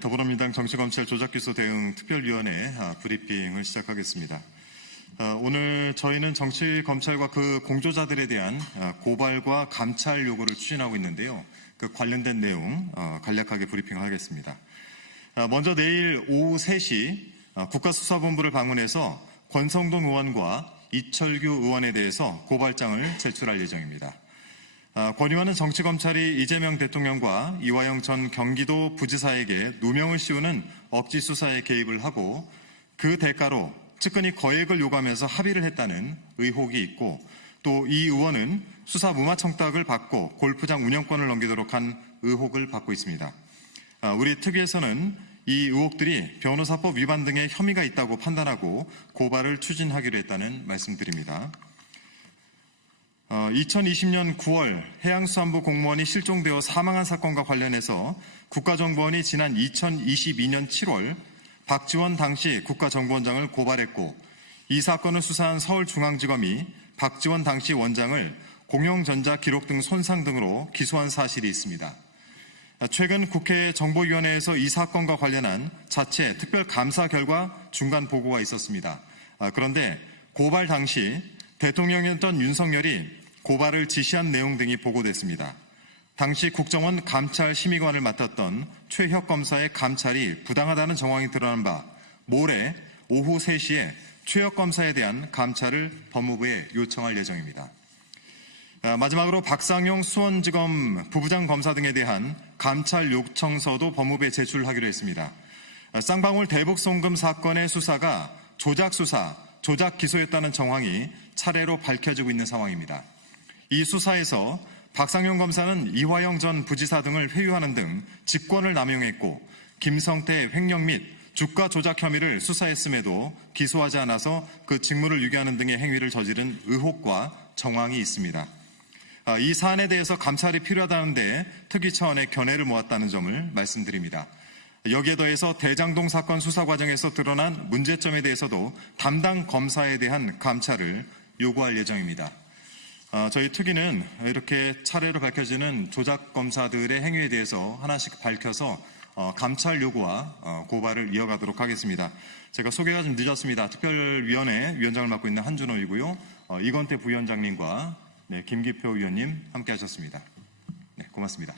더불어민주당 정치검찰 조작기소 대응 특별위원회 아, 브리핑을 시작하겠습니다. 아, 오늘 저희는 정치검찰과 그 공조자들에 대한 아, 고발과 감찰 요구를 추진하고 있는데요. 그 관련된 내용 어, 간략하게 브리핑을 하겠습니다. 아, 먼저 내일 오후 3시 아, 국가수사본부를 방문해서 권성동 의원과 이철규 의원에 대해서 고발장을 제출할 예정입니다. 아, 권 의원은 정치검찰이 이재명 대통령과 이화영 전 경기도 부지사에게 누명을 씌우는 억지 수사에 개입을 하고 그 대가로 측근이 거액을 요구하면서 합의를 했다는 의혹이 있고 또 이 의원은 수사 무마 청탁을 받고 골프장 운영권을 넘기도록 한 의혹을 받고 있습니다. 아, 우리 특위에서는 이 의혹들이 변호사법 위반 등의 혐의가 있다고 판단하고 고발을 추진하기로 했다는 말씀드립니다. 어, 2020년 9월 해양수산부 공무원이 실종되어 사망한 사건과 관련해서 국가정보원이 지난 2022년 7월 박지원 당시 국가정보원장을 고발했고 이 사건을 수사한 서울중앙지검이 박지원 당시 원장을 공영전자 기록 등 손상 등으로 기소한 사실이 있습니다. 최근 국회 정보위원회에서 이 사건과 관련한 자체 특별 감사 결과 중간 보고가 있었습니다. 아, 그런데 고발 당시 대통령이었던 윤석열이 고발을 지시한 내용 등이 보고됐습니다. 당시 국정원 감찰 심의관을 맡았던 최혁 검사의 감찰이 부당하다는 정황이 드러난 바 모레 오후 3시에 최혁 검사에 대한 감찰을 법무부에 요청할 예정입니다. 아, 마지막으로 박상용 수원지검 부부장 검사 등에 대한 감찰 요청서도 법무부에 제출하기로 했습니다. 아, 쌍방울 대북 송금 사건의 수사가 조작 수사, 조작 기소였다는 정황이 차례로 밝혀지고 있는 상황입니다. 이 수사에서 박상용 검사는 이화영 전 부지사 등을 회유하는 등 직권을 남용했고 김성태 횡령 및 주가 조작 혐의를 수사했음에도 기소하지 않아서 그 직무를 유기하는 등의 행위를 저지른 의혹과 정황이 있습니다. 아, 이 사안에 대해서 감찰이 필요하다는데 특위 차원의 견해를 모았다는 점을 말씀드립니다. 여기에 더해서 대장동 사건 수사 과정에서 드러난 문제점에 대해서도 담당 검사에 대한 감찰을 요구할 예정입니다. 아, 저희 특위는 이렇게 차례로 밝혀지는 조작 검사들의 행위에 대해서 하나씩 밝혀서 어, 감찰 요구와 어, 고발을 이어가도록 하겠습니다. 제가 소개가 좀 늦었습니다. 특별위원회 위원장을 맡고 있는 한준호이고요. 어, 이건태 부위원장님과 네, 김기표 위원님 함께 하셨습니다. 네, 고맙습니다.